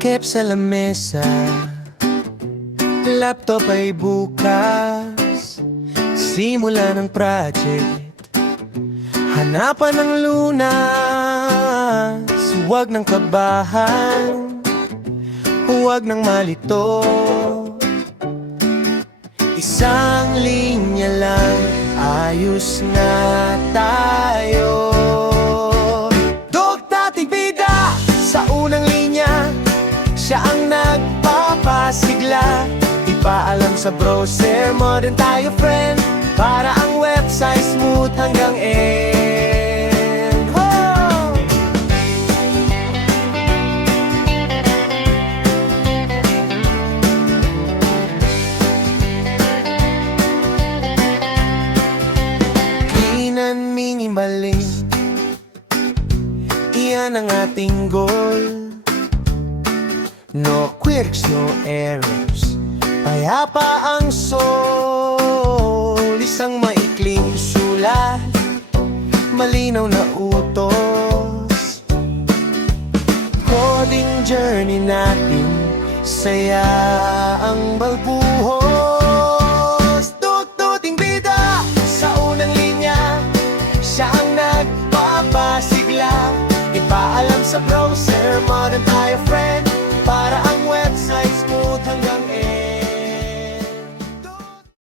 Takip sa lamesa, laptop ay bukas. Simula ng project, hanapan ng lunas. Huwag ng kabahan, huwag ng malito. Isang linya lang, ayos na tayo. Dog dating bida sa unang linya, siya ang nagpapasigla. Di pa alam sa browser, modern tayo friend, para ang website smooth hanggang end. Oh! Clean and minimalist, iyan ang ating goal. No quirks, no errors, payapa ang soul. Isang maikling sulat, malinaw na utos. Coding journey natin, saya ang balbuhos. Dugduting bida sa unang linya, siya ang nagpapasigla. Ipaalam sa browser, modern tayo friend,